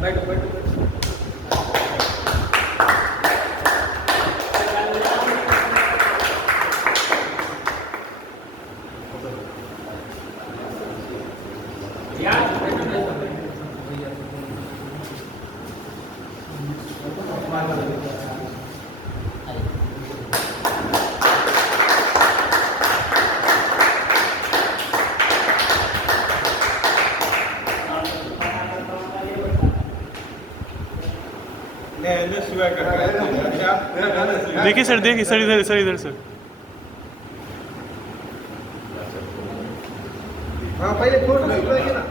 बैठो बैठो बैठो। देखिए सर, देखिए सर, इधर सर, इधर सर। हाँ पहले फोटो खींचवाइए ना।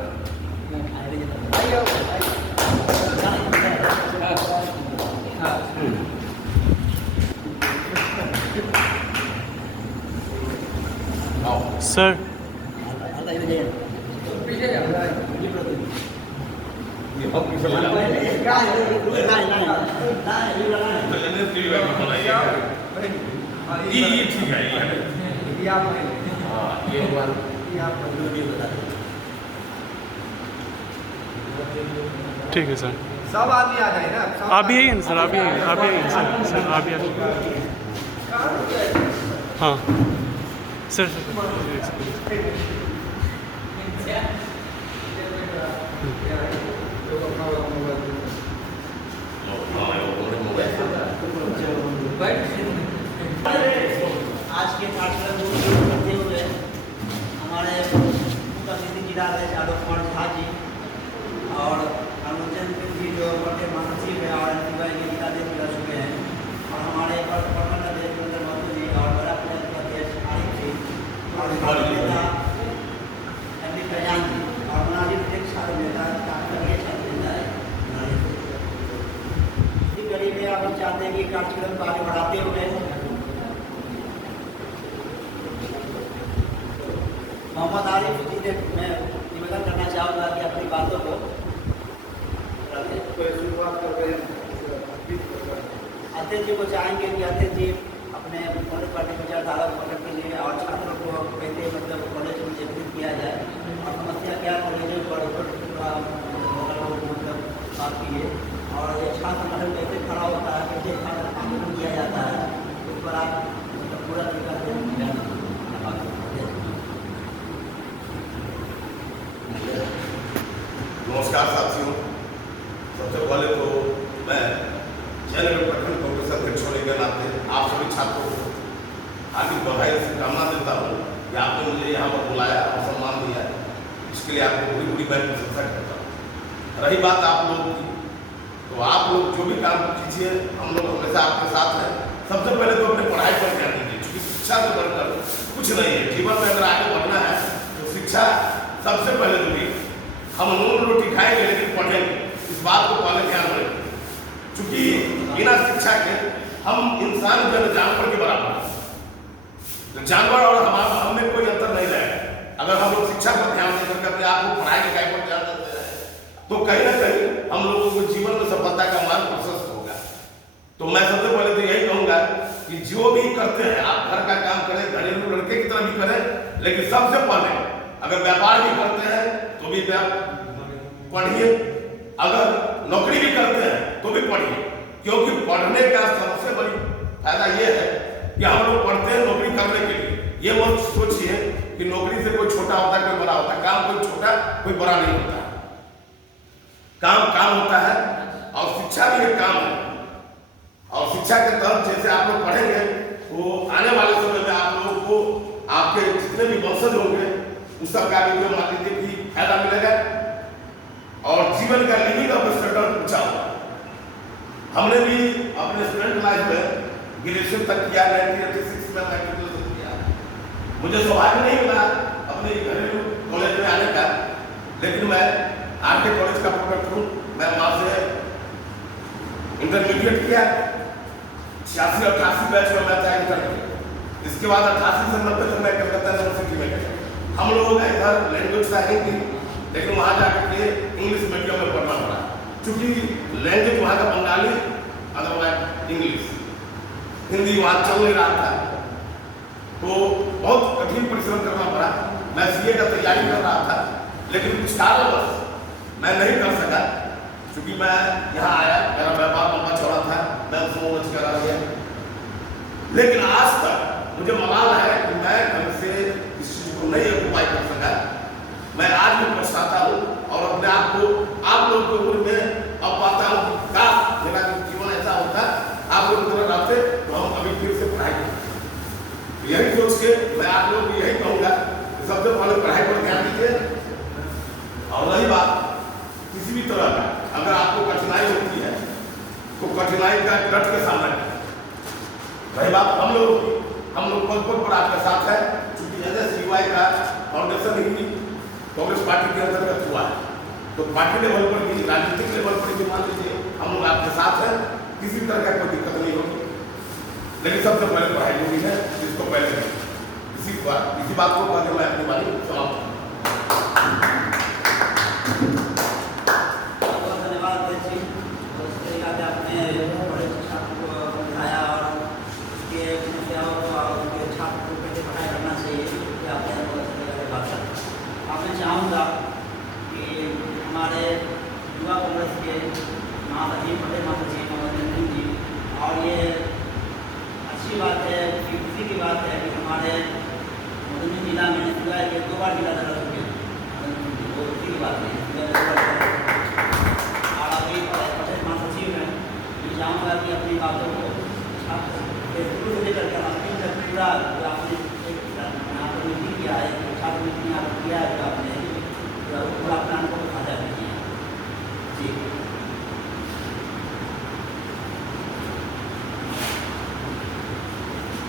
सर ठीक है सर। सब आदमी आ जाए ना। आप भी आइए ना सर, आप भी आइए, आप भी आइए सर, सर आप भी आइए। हाँ सर, आज के कार्यक्रम को करते हुए हमारे मुख्य जिला आलोक कुमार झा जी और अनुजन जी जो बड़े मानसिक है और जिला रह चुके हैं, और हमारे प्रखंड अध्यक्ष महतो जी और बड़ा पंचायत अध्यक्ष आरिफ जी और नेता एम डी कल्याण जी और मुनाजिर एक छात्र नेता छात्र है। इसी कड़ी में आप चाहते हैं कि कार्यक्रम को आगे बढ़ाते हुए मोहम्मद आरिफ जी से मैं निवेदन करना चाहूँगा कि अपनी बातों को अध्यक्ष जी को चाहेंगे कि अध्यक्ष जी अपने कांग्रेस पार्टी विचारधारा को पकड़ के लिए और छात्रों को कहते मतलब कॉलेज में विकसित किया जाए और समस्या क्या कॉलेजों पर मतलब बात की है और ये छात्र संगठन कैसे खड़ा होता है, कैसे छात्र आंदोलन किया जाता है, उस पर आप मतलब पूरा तरीका से नमस्कार साथियों। सबसे पहले तो मैं जयनगर प्रखंड कांग्रेस अध्यक्ष होने के नाते आप सभी छात्रों को हार्दिक बधाई से कामना देता हूँ कि आपने मुझे यहाँ पर बुलाया और सम्मान दिया है, इसके लिए आपको पूरी पूरी मैं प्रशंसा करता हूँ। रही बात आप लोगों की, तो आप लोग जो भी काम कीजिए, हम लोग हमेशा आपके साथ हैं। सबसे पहले तो अपने पढ़ाई पर ध्यान दीजिए, क्योंकि शिक्षा से बढ़कर कुछ नहीं है। जीवन में अगर आगे बढ़ना है तो शिक्षा सबसे पहले जरूरी है। हम नून रोटी खाएंगे लेकिन पढ़ेंगे, इस बात को पहले ध्यान रखें, क्योंकि बिना शिक्षा के हम इंसान जो है जानवर के बराबर है। तो जानवर और हमें कोई अंतर नहीं रहेगा। अगर हम लोग शिक्षा पर ध्यान देकर अपने आप को पढ़ाई लिखाई पर ध्यान देते हैं तो कहीं ना कहीं हम लोगों को जीवन में सफलता का मार्ग प्रशस्त होगा। तो मैं सबसे पहले तो यही कहूँगा कि जो भी करते हैं आप घर का काम करें, घरेलू लड़के की तरह भी करें, लेकिन सबसे पहले अगर व्यापार भी करते हैं तो भी पढ़िए, अगर नौकरी भी करते हैं तो भी पढ़िए, क्योंकि पढ़ने का सबसे बड़ी फायदा ये है कि हम लोग पढ़ते हैं नौकरी करने के लिए। ये मत सोचिए कि नौकरी से कोई छोटा होता है कोई बड़ा होता है। काम कोई छोटा कोई बड़ा नहीं होता है, काम काम होता है और शिक्षा भी एक काम है। और शिक्षा के तहत जैसे आप लोग पढ़ेंगे तो आने वाले समय में आप लोगों को आपके जितने भी वंशज होंगे उस सबका भी मान लीजिए कि फायदा मिलेगा और जीवन का लिविंग ऑफ स्टैंडर्ड ऊंचा होगा। हमने भी अपने स्टूडेंट लाइफ में ग्रेजुएशन तक किया, 1986 में मैट्रिकुलेशन किया। मुझे सौभाग्य नहीं मिला अपने घरेलू कॉलेज में आने का, लेकिन मैं आरके कॉलेज का प्रोडक्ट हूँ। मैं वहाँ से इंटरमीडिएट किया, 86-88 बैच में मैं था इंटरमीडिएट। इसके बाद 88 से 90 तक मैं कलकत्ता यूनिवर्सिटी में गया। हम लोगों का इधर लैंग्वेज था हिंदी, लेकिन वहाँ जाकर के इंग्लिश मीडियम में पढ़ना पड़ा, क्योंकि लैंग्वेज वहाँ का बंगाली, अदरवाइज इंग्लिश, हिंदी वहाँ चल नहीं रहा था। तो बहुत कठिन परिश्रम करना पड़ा। मैं सीए का तैयारी कर रहा था, लेकिन कुछ कारणवश मैं नहीं कर सका, क्योंकि मैं यहाँ आया, मेरा व्यापार लंबा चौड़ा था, मैं उसको मच करा दिया, लेकिन आज तक मुझे मलाल है कि मैं ढंग से इस चीज को नहीं उपाय कर सका। मैं आज भी पछताता हूँ और अपने आप को आप लोगों की उम्र में अब पाता हूँ कि का मेरा जीवन ऐसा होता, आप लोग तरह रहते तो हम अभी फिर से पढ़ाई करते। यही सोच के मैं आप लोगों को यही कहूँगा कि सबसे पहले पढ़ाई पर ध्यान दीजिए। और रही बात किसी भी तरह का अगर आपको कठिनाई होती है तो कठिनाई का डट के सामना करें। रही बात हम लोग पद पर आपके साथ है, क्योंकि NSUI का फाउंडेशन ही कांग्रेस पार्टी के अंतर्गत हुआ है, तो पार्टी लेवल पर भी, राजनीतिक लेवल पर भी मान लीजिए हम लोग आपके साथ हैं, किसी तरह का कोई दिक्कत नहीं होगी। लेकिन सबसे पहले पढ़ाई होगी है, जिसको पहले इसी बात को कहकर मैं अपनी बात समाप्त चाहूँगा कि हमारे युवा कांग्रेस के महासचिव बड़े महासचिव मनोरंजन जी, और ये अच्छी बात है कि खुशी की बात है कि हमारे मधुबनी जिला में के 2 बार जिला दल हो गया, वो खुशी की बात है। और अभी बड़े महासचिव हैं, मैं चाहूँगा कि अपनी बातों को शुरू से लेकर के अंतिम तक पूरा जो आपने यहाँ पर मीटिंग किया है, छात्र मीटिंग यहाँ पर किया है, जो आपने पूरा अपना अनुभव साझा कीजिए। जी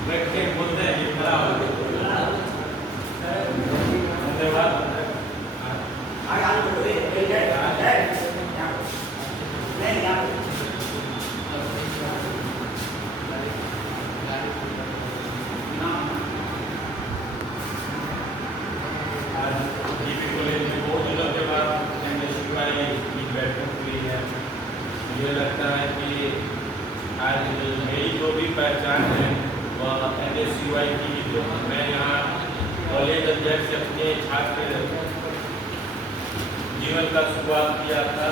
बैठ के बोलते हैं कि खड़ा हो धन्यवाद। मुझे लगता है कि आज मेरी जो भी पहचान है वह NSUI की, जो मैं यहाँ कॉलेज अध्यक्ष अपने छात्र जीवन का शुरुआत किया था,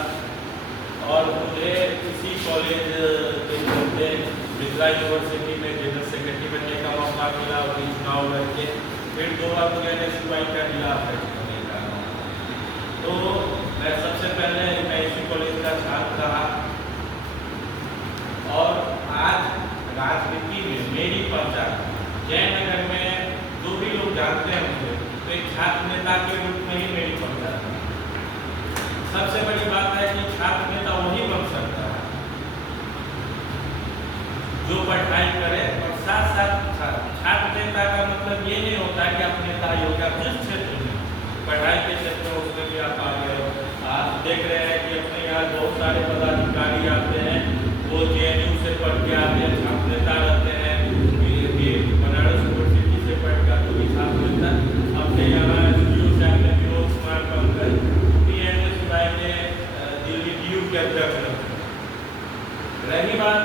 और मुझे इसी कॉलेज के चलते मिथिला यूनिवर्सिटी में जनरल सेक्रेटरी बनने का मौका मिला, और चुनाव लड़के फिर 2 बार मुझे NSUI का जिला अध्यक्ष बनने का। तो मैं सबसे पहले मैं इसी कॉलेज का छात्र रहा, और आज राजनीति में मेरी पहचान जयनगर में जो भी लोग जानते हैं मुझे, तो एक छात्र नेता के रूप में ही मेरी पहचान है। सबसे बड़ी बात है कि छात्र नेता वही बन सकता है जो पढ़ाई करे, और साथ साथ छात्र नेता का मतलब ये नहीं होता कि आप नेता ही हो गया। जिस क्षेत्र में पढ़ाई के क्षेत्र में उसमें भी आप आगे हो। आप देख रहे हैं कि अपने यहाँ बहुत सारे पदाधिकारी आते हैं, वो JNU से पढ़ के आते हैं, छात्र नेता रहते हैं, बनारस यूनिवर्सिटी से पढ़ कर तो भी छात्र नेता अपने यहाँ SDU से अपने विनोद कुमार पंकज NSUI ने दिल्ली DU के अध्यक्ष रहते। रही बात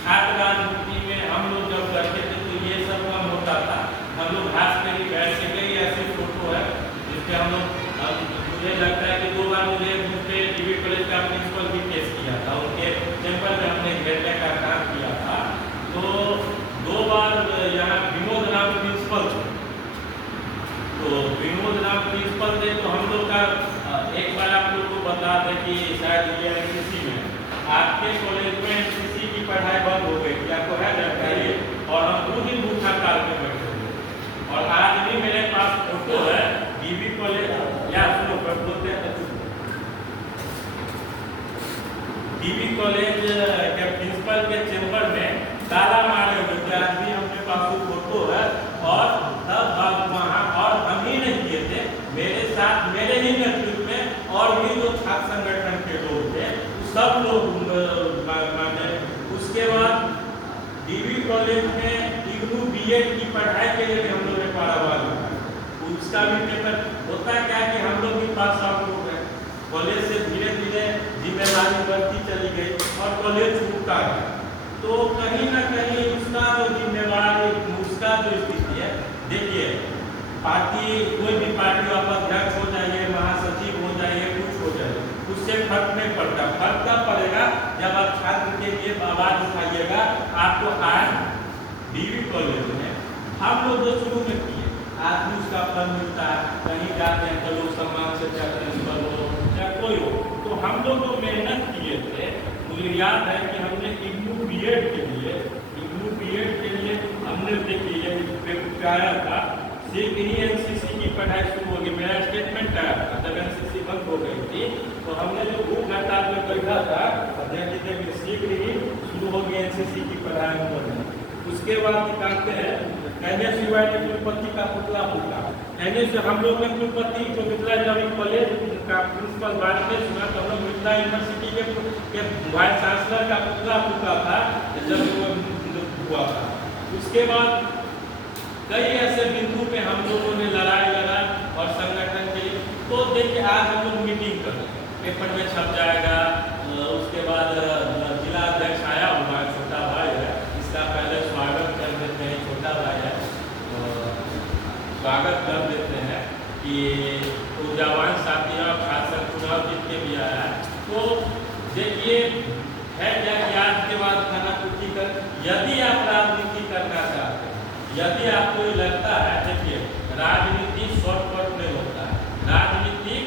छात्र राजनीति में हम लोग जब करते थे तो ये सब कम होता था। हम लोग घास पे ही बैठ के गए, ऐसी फोटो है जिसके हम लोग, मुझे लगता है कि 2 बार मुझे मुझे DB कॉलेज का प्रिंसिपल भी पेश किया था, उनके चैम्बर में हमने घेरने का काम किया था। तो 2 बार यहाँ विनोद नाम प्रिंसिपल थे, तो विनोद नाम प्रिंसिपल थे, तो हम लोग का एक बार आप लोग को बता दें कि शायद ये NCC में आपके कॉलेज में NCC की पढ़ाई बंद हो गई थी, आपको है जानकारी, और हम 2 दिन भूखा काल में बैठे थे। और आज भी मेरे पास फोटो है DB कॉलेज, या सुनो बोलते हैं DB कॉलेज के प्रिंसिपल के चैम्बर में ताला मारे हुए थे, आज भी अपने पास वो फोटो है। और तब वहाँ और हम ही नहीं किए थे, मेरे साथ मेरे ही नेतृत्व में और भी जो छात्र संगठन के लोग थे सब लोग माने। उसके बाद DB कॉलेज में IGNOU BEd की पढ़ाई के लिए हम लोग ने पारावार लिखा, उसका भी पेपर होता क्या कि हम लोग भी पास आउट हो गए। कॉलेज से धीरे धीरे जिम्मेदारी बढ़ती चली गई और कॉलेज छूटता गया। तो कहीं ना कहीं उसका जो जिम्मेवारी, उसका जो स्थिति है, देखिए पार्टी, कोई भी पार्टी आप अध्यक्ष हो जाइए, महासचिव हो जाइए, कुछ हो जाइए, उससे फर्क नहीं पड़ता। आवाज उठाइएगा। आपको आज डीवी कॉलेज में हम लोग जो शुरू में किए, आदमी उसका फल मिलता है, कहीं जाते हैं तो लोग सम्मान से चाहे प्रिंसिपल हो या कोई हो, तो हम लोग जो मेहनत किए थे, मुझे याद है कि हमने इग्नू बीएड के लिए हमने देखिए आया था, सिर्फ ही एनसीसी की पढ़ाई शुरू होगी। मेरा स्टेटमेंट आया था जब एनसीसी बंद हो गई थी, तो हमने जो भूख हड़ताल में बैठा था, अध्यक्ष जी शीघ्र ही शुरू होगी एनसीसी की पढ़ाई होगी। उसके बाद निकालते हैं NSUI ने कुलपति का पुतला फूटा। NSU हम लोग ने कुलपति जो मिथिला इंजीनियरिंग कॉलेज का प्रिंसिपल बाद में सुना, तो हम लोग मिथिला यूनिवर्सिटी के वाइस चांसलर का पुतला फूटा था जब वो हुआ था। उसके बाद कई ऐसे बिंदु पे हम लोगों ने लड़ाई लड़ा और संगठन के लिए, तो देखिए आज हम लोग मीटिंग कर रहे हैं, पेपर में छप जाएगा। उसके बाद जिला अध्यक्ष आया हुआ है, छोटा भाई है, इसका पहले स्वागत कर देते हैं। छोटा भाई है, स्वागत कर देते हैं कि ऊर्जावान साथी और खासकर चुनाव जीत के भी आया। तो देखिए है क्या कि आज के बाद खाना पूर्ति कर, यदि आप राजनीति करना चाहते हैं, यदि आपको ये लगता है, देखिए राजनीति शॉर्टकट में होता है, राजनीति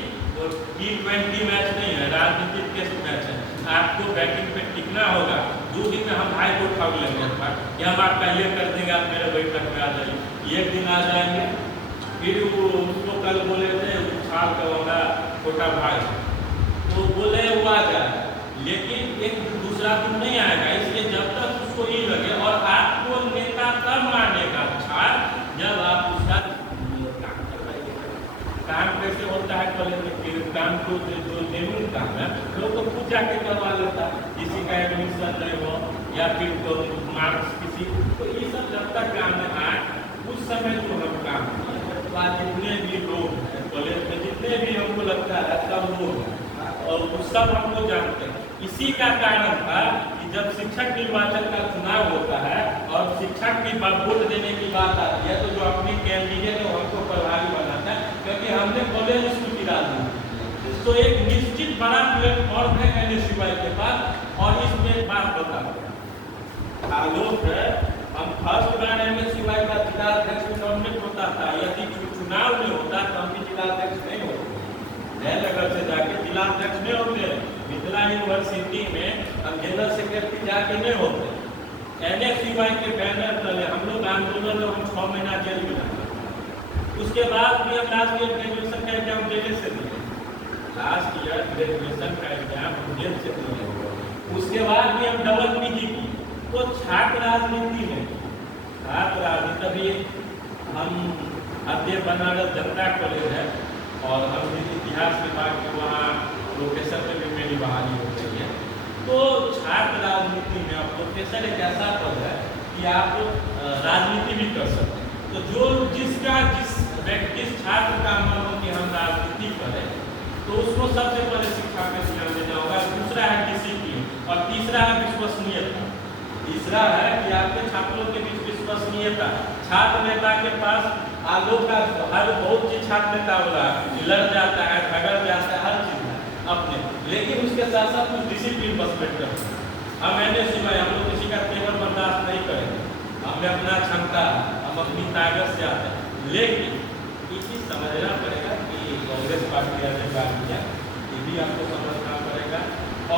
T20 मैच नहीं है, राजनीति टेस्ट मैच है। आपको बैटिंग पे टिकना होगा। 2 दिन में हम हाई कोर्ट उठा लेंगे कि हम आपका ये कर देंगे, आप मेरे बैठक में आ जाइए। एक दिन आ जाएंगे, फिर वो उसको कल बोले थे उछाल कर होगा छोटा भाई, तो बोले वो आ जाए, लेकिन एक दूसरा दिन नहीं आएगा। इसलिए जब तक उसको ये लगे, और आपको नेता तब मानेगा जब आप उसका काम करवाइए। काम कैसे होता है कॉलेज में, काम को जो जेन्युइन काम है लोग तो खुद जाके करवा लेता, किसी का एडमिशन नहीं हो या फिर तो मार्क्स किसी, तो ये सब जब तक काम में आए उस समय जो हम काम आज जितने भी लोग हैं कॉलेज में, जितने भी हमको लगता है सब लोग हैं और उस सब हमको जानते हैं। इसी का कारण था कि जब शिक्षक निर्वाचन का चुनाव होता है और शिक्षक की वोट देने की बात आती है, तो जो अपनी कैंडिडेट है हमको प्रभावी बनाता है, क्योंकि हमने कॉलेज स्कूल की राजनीति, तो एक निश्चित बड़ा प्लेटफॉर्म है NSUI के पास। और इसमें एक बात बता आलोक है, हम फर्स्ट बार NSUI का जिलाध्यक्ष नॉमिनेट होता था, यदि चुनाव में होता तो हम भी जिलाध्यक्ष नहीं होते, नगर से जाके जिलाध्यक्ष नहीं होते, मिथिला यूनिवर्सिटी में हम जनरल सेक्रेटरी जाके नहीं होते। NSUI के बैनर तले हम लोग आंदोलन में हम 6 महीना जेल में रहे। उसके बाद भी हम लास्ट ईयर ग्रेजुएशन का एग्जाम देने से दिए, लास्ट ईयर ग्रेजुएशन का एग्जाम हम जेल से दिए। उसके बाद भी हम डबल PG की। तो छात्र राजनीति में अभी हम अध्यय बनारस जनता कॉलेज है और हम इतिहास विभाग के वहाँ प्रोफेसर में भी मेरी बहाली हो गई है। तो छात्र राजनीति में अब प्रोफेसर एक ऐसा पद है कि आप राजनीति भी कर सकते हैं। तो जो जिस छात्र का मन हो कि हम राजनीति करें, तो उसको सबसे पहले शिक्षा पे ध्यान देना होगा। दूसरा है डिसिप्लिन और तीसरा है विश्वसनीयता। तीसरा है कि आपके छात्रों के बीच विश्वसनीयता। छात्र नेता के पास आलोक का हर बहुत चीज छात्र नेता वाला लड़ जाता है, झगड़ जाता है, हर चीज है अपने, लेकिन उसके साथ साथ कुछ डिसिप्लिन बस बैठते हैं। हम NSUI हम लोग किसी का तेवर बर्दाश्त नहीं करेंगे, हमें अपना क्षमता, हम अपनी ताकत से आते हैं। लेकिन ये चीज समझना पड़ेगा कि कांग्रेस पार्टी ने बात किया, ये भी आपको समझना पड़ेगा।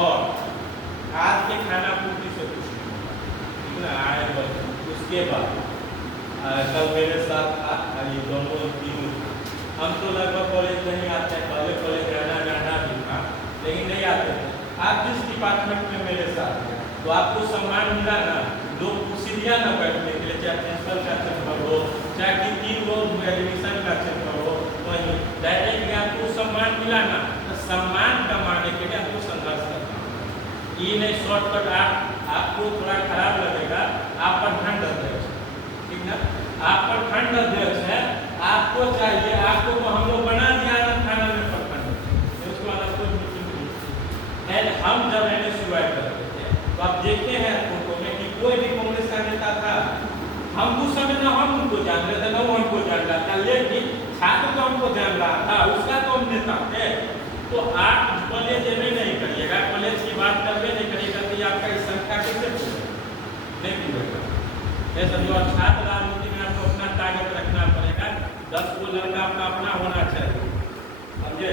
और आज के खाना पूर्ति से कुछ आए बस। उसके बाद कल मेरे साथ था ये दोनों तीन, हम तो लगभग कॉलेज नहीं आते हैं, पहले कॉलेज जाना भी था लेकिन नहीं आते थे। आप जिस डिपार्टमेंट में मेरे साथ हैं तो आपको सम्मान मिला ना, लोग कुर्सी दिया ना बैठने के लिए, चाहे प्रिंसिपल का चक्कर हो, चाहे 3 लोग एडमिशन का चक्कर हो, वहीं डायरेक्ट आपको सम्मान मिला ना, तो सम्मान कमाने के लिए आपको संघर्ष करना। ये नहीं शॉर्टकट। आपको थोड़ा खराब लगेगा, आप प्रखंड अध्यक्ष, ठीक ना, आप प्रखंड अध्यक्ष है, आपको चाहिए, आपको तो हम लोग बना दिया ना थाना में प्रखंड, उसके बाद आपको हम जब NSUI करते थे तो आप देखते हैं फोटो में कि कोई भी कांग्रेस का नेता था, हम उस समय ना हम उनको जान रहे थे ना वो हमको जान रहा था, लेकिन छात्र तो हमको जान रहा था, उसका तो हम नेता थे। तो आप कॉलेज में नहीं करिएगा, कॉलेज की बात करके नहीं करिएगा, तो आपका इस संख्या कैसे ये समझो। और छात्र राजनीति में आपको अपना ताकत रखना पड़ेगा, 10 को लड़का आपका अपना होना चाहिए, समझे।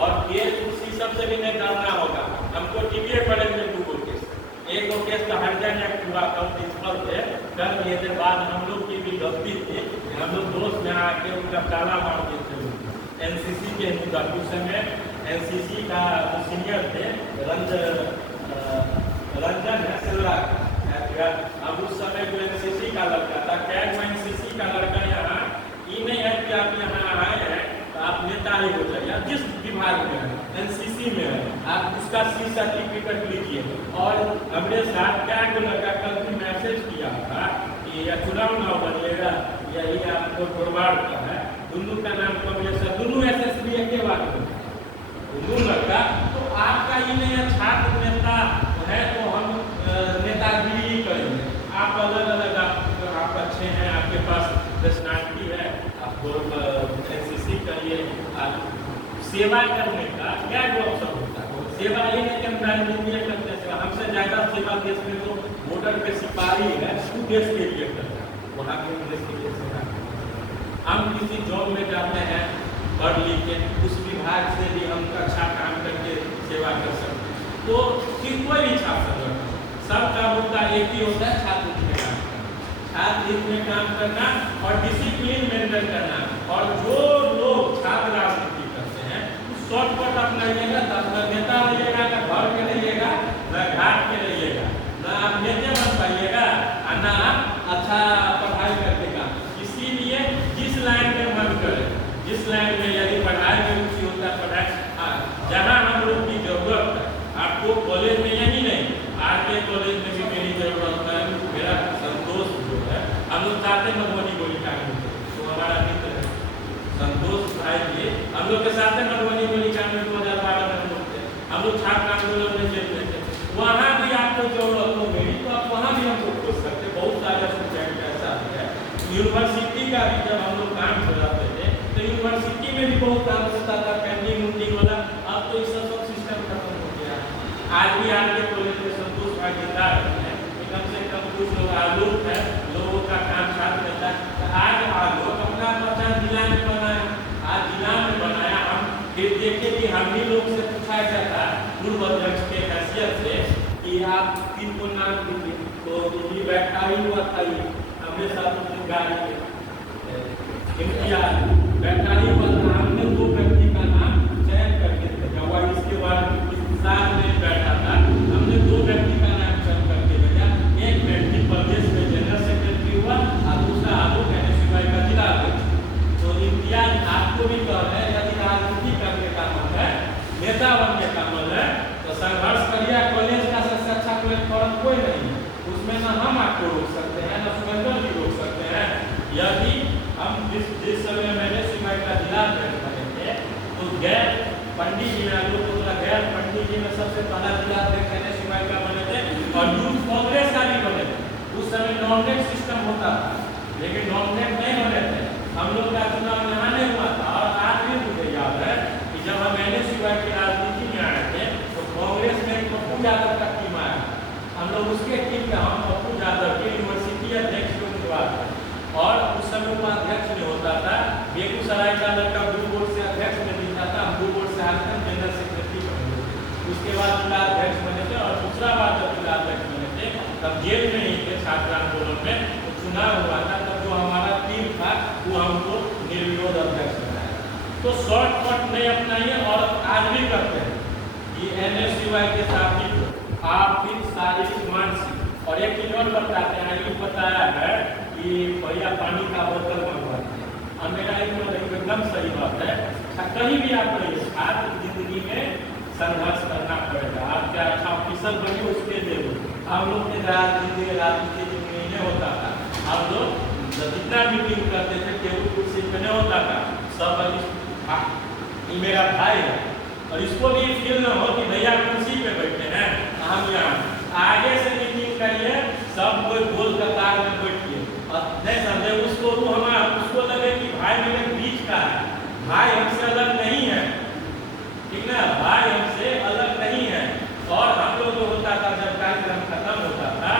और केस उसी सबसे भी नहीं डालना होगा, हमको टीवीए पड़ेंगे 2 गो केस। एक गो केस तो हरिजन एक्ट हुआ था, प्रिंसिपल थे कर दिए थे, बाद हम लोग की भी गलती थी, हम लोग दोस्त में आके उनका ताला मार दिए थे। एनसीसी के मुद्दा उस समय एनसीसी का जो सीनियर थे रंजन है सिल्ला का, अब उस समय जो एनसीसी का लड़का था, क्या एनसीसी का लड़का यहाँ ये नहीं है कि आप यहाँ आए हैं तो आप नेता ही हो जाइए, आप जिस विभाग में है एनसीसी में है आप उसका सी सर्टिफिकेट लीजिए। और हमने साथ क्या को लड़का कल भी मैसेज किया था कि या चुनाव ना बनिएगा या ये आपको फॉरवर्ड का है, दोनों का नाम कॉम्बिनेशन, दोनों एसएसबी एक ही बात है, दोनों लड़का। तो आपका ये नहीं है छात्र नेता है तो हम नेतागिरी करेंगे, आप अलग अलग आप अच्छे हैं, आपके पास पर्सनालिटी है, आपको एनसीसी करिए। सेवा करने का क्या जो अवसर होता है, सेवा ये नहीं कि हम राजनीति करते हैं, हमसे ज़्यादा सेवा देश में जो वोटर के सिपाही है वो देश के लिए करता है, वहाँ के देश के लिए सेवा। हम किसी जॉब में जाते हैं पढ़ लिख के, उस विभाग से भी हम अच्छा काम करके सेवा कर सकते हैं। तो फिर कोई भी छात्र सबका मुद्दा एक ही होता है, छात्र हित में काम करना, छात्र हित में काम करना और डिसिप्लिन मेंटेन करना। और जो लोग छात्र राजनीति करते हैं शॉर्टकट अपनाइएगा, अपना नेता रहिएगा, ना घर के रहिएगा, ना घाट के रहिएगा, ना आप नेता बन पाइएगा और ना अच्छा पढ़ाई करके काम। इसीलिए जिस लाइन में मन करे, जिस लाइन में यदि पढ़ाई में रुचि होता है पढ़ाई, जहाँ हम लोग की जरूरत है, आपको कॉलेज में यही नहीं आरके कॉलेज में भी मेरी जरूरत है, मेरा संतोष जो है, हम लोग चाहते मधुबनी गोली कांड में, तो हमारा मित्र है संतोष भाई जी, हम लोग के साथ मधुबनी गोली कांड में 2012 में हम लोग थे, हम लोग छात्र आंदोलन में जेल थे, वहाँ भी आपको जरूरत हो गई तो आप वहाँ भी हमको खोज सकते। बहुत सारे स्टूडेंट ऐसा है, यूनिवर्सिटी का भी जब हम लोग काम चलाते थे तो यूनिवर्सिटी में भी बहुत काम होता था, कैंटीन उंटीन वाला, अब तो ये सब सिस्टम खत्म हो गया। आज भी आरके कॉलेज में संतोष भागीदार है, कम से कम कुछ लोग आलोक है, लोगों का काम साथ रहता है। आज आलोक अपना पहचान जिला में बनाया, आज जिला में बनाया, हम फिर देखे कि हम ही लोग से पूछा गया था पूर्व अध्यक्ष के हैसियत से कि आप 3 को नाम दीजिए, तो ये बैठा ही हुआ था, ये हमने साथ में गाड़ी इम्तियाज बैठा ही हुआ था, हमने 2 व्यक्ति का नाम चयन करके भेजा, इसके बाद साथ में बैठा था, हमने 2 व्यक्ति का नाम चयन करके भेजा, एक व्यक्ति प्रदेश में जनरल सेक्रेटरी हुआ और दूसरा आलोक एनएसयूआई का जिला अध्यक्ष। तो इम्तियाज आपको भी कह रहे हैं यदि राजनीति करने का मन है, नेता बनने का मन है तो संघर्ष करिए, कॉलेज का सबसे अच्छा प्लेटफॉर्म कोई नहीं है, उसमें ना हम आपको रोक सकते हैं ना सुरेंद्र भी रोक सकते हैं। यदि हम जिस समय मैंने सिपाही का जिला अध्यक्ष बने थे तो गैर पंडित जी में लोग गैर पंडित जी में सबसे पहला जिला अध्यक्ष मैंने सिपाही का बने थे और यूथ कांग्रेस का भी बने थे। उस समय नॉमिनेट सिस्टम होता था लेकिन नॉमिनेट नहीं बने थे, हम लोग का चुनाव यहाँ नहीं हुआ था। और आज भी मुझे याद है कि जब हम मैंने सिपाही की राजनीति में आए थे तो कांग्रेस में पप्पू यादव का टीम आया, हम लोग उसके टीम में हम पप्पू यादव के यूनिवर्सिटी अध्यक्ष के उम्मीदवार थे और उस समय उपाध्यक्ष में होता था, बेगूसराय का लड़का ब्लू बोर्ड से अध्यक्ष में जीता था, ब्लू बोर्ड से हारकर जनरल सेक्रेटरी बने थे, उसके बाद जिला अध्यक्ष बने थे और दूसरा बार जब जिला अध्यक्ष बने थे तब जेल में ही थे छात्र आंदोलन में, तो चुनाव हुआ था, तब जो हमारा टीम था वो हमको निर्विरोध अध्यक्ष बनाया। तो शॉर्टकट नहीं अपनाइए और आज भी करते हैं कि एनएसयूआई के साथ ही आर्थिक शारीरिक मानसिक। और एक चीज और बताते हैं, ये बताया है कि भैया पानी का बोतल मंगवाते हैं और मेरा एकदम सही बात है, कहीं भी आप रहिए छात्र जिंदगी में संघर्ष करना पड़ेगा। आप क्या अच्छा ऑफिसर बने उसके लिए हम लोग के राजनीति जिंदगी में होता था, हम लोग जितना मीटिंग करते थे टेबल कुर्सी पे नहीं होता था, सब मेरा भाई है और इसको भी फील न हो कि भैया कुर्सी पे बैठे हैं हम यहाँ आगे से मीटिंग करिए, सब कोई गोल कतार में बैठिए और नहीं समझे उसको उसको लगे कि भाई मेरे बीच का है, भाई हमसे अलग नहीं है, ठीक ना, भाई हमसे अलग नहीं है। और हम लोग जो होता था जब कार्यक्रम खत्म होता था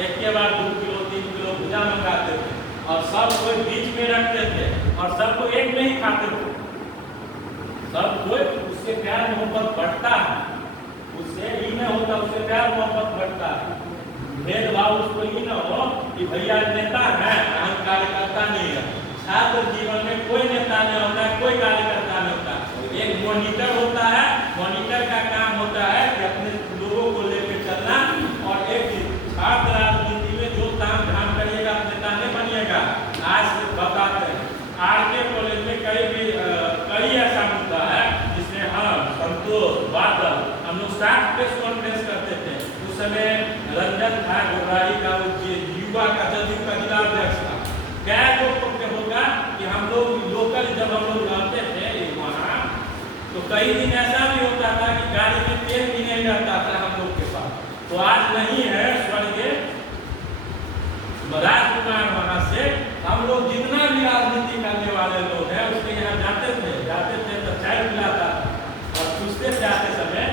एक के बाद 2 किलो 3 किलो भुजा प्यार मोहब्बत बढ़ता है, उससे ही न होता, उससे प्यार मोहब्बत बढ़ता है। भेदभाव उसको ही न हो कि भैया नेता है हम कार्यकर्ता नहीं है। छात्र जीवन में कोई नेता नहीं होता, कोई कार्यकर्ता नहीं होता, एक मॉनिटर होता है। मॉनिटर का काम होता है कि अपने लोगों को लेकर चलना, और एक छात्र राजनीति में जो काम धाम करिएगा नेता नहीं बनिएगा। आज बताते हैं आरके कॉलेज में कई ऐसा मुद्दा है जिसमें हम संतोष बादल हम लोग 60 प्रेस कॉन्फ्रेंस करते थे। उस समय रंजन था गोराई का, युवा का जदयू का जिला अध्यक्ष था। क्या लोग होगा कि हम लोग लोकल जब हम लोग रहते थे वहाँ, तो कई दिन ऐसा भी होता था कि गाड़ी में तेल भी नहीं रहता था हम लोग के पास। तो आज नहीं है स्वर्गीय राजकुमार वहाँ से हम लोग जितना भी राजनीति करने वाले लोग हैं उसके यहाँ जाते थे तो चाय पिलाता था, और पूछते थे आते समय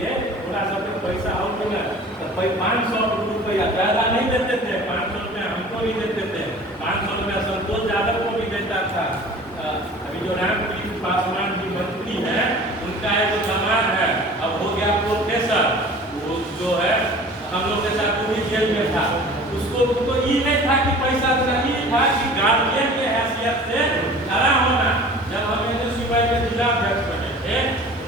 ये थोड़ा सा पैसा हो कि ना, तो 500 रुपया ज़्यादा नहीं देते थे, 500 रुपया हमको भी देते थे, 500 रुपया संतोष यादव को भी देता था। अभी जो रामप्रीत पासवान जी मंत्री हैं उनका एक दामाद है, अब हो गया प्रोफेसर, वो जो है हम लोग के साथ पूरी जेल में था। उसको ये नहीं था कि पैसा चाहिए था कि गार्जियन के हैसियत से खड़ा होना। जब हम एनएसयूआई के जिला अध्यक्ष बने थे,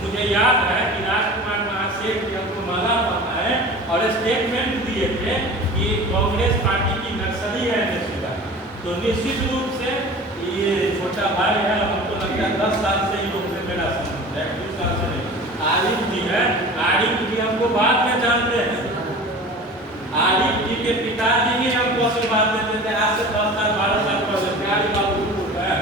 मुझे याद है कि राजकुमार महाशेख जी हमको माला बनाए और स्टेटमेंट दिए थे कि कांग्रेस पार्टी की नक्सली है एनएसयूआई। तो निश्चित रूप से ये छोटा भाई है, हमको लगता है 10 साल से ही लोग से मेरा संबंध है, 20 साल से नहीं। आरिफ जी है, आरिफ जी हमको बाद में जानते हैं। आरिफ जी के पिताजी ही हमको आशीर्वाद देते थे आज से 10 साल 12 साल पहले। आरिफ बाबू है,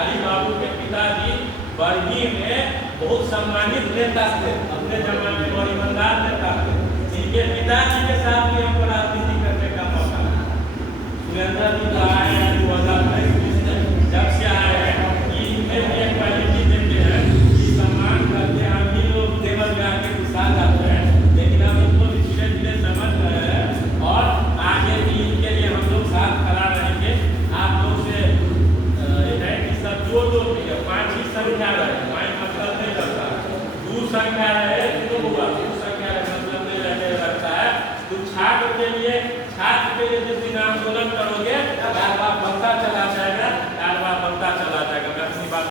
आरिफ बाबू के पिताजी बरही में बहुत सम्मानित नेता थे, अपने जमाने में बहुत ईमानदार नेता थे। इनके पिताजी के साथ भी हमको राजनीति करने का मौका मिला। सुरेंद्र जी तो आए हैं 2022 में, जब से आए हैं इनमें भी एक क्वालिटी देते हैं कि सम्मान करके हम ही लोग टेबल में आके साथ जाते हैं, लेकिन हम उनको धीरे धीरे समझ रहे हैं और आगे भी इनके लिए हम लोग साथ खड़ा रहेंगे। आप लोग से है कि सब जो लोग 5 ही संख्या रहे, 5 मतलब नहीं लगता, 2 संख्या रहे, 2 संख्या मतलब नहीं रहने लगता है। तो छात्र के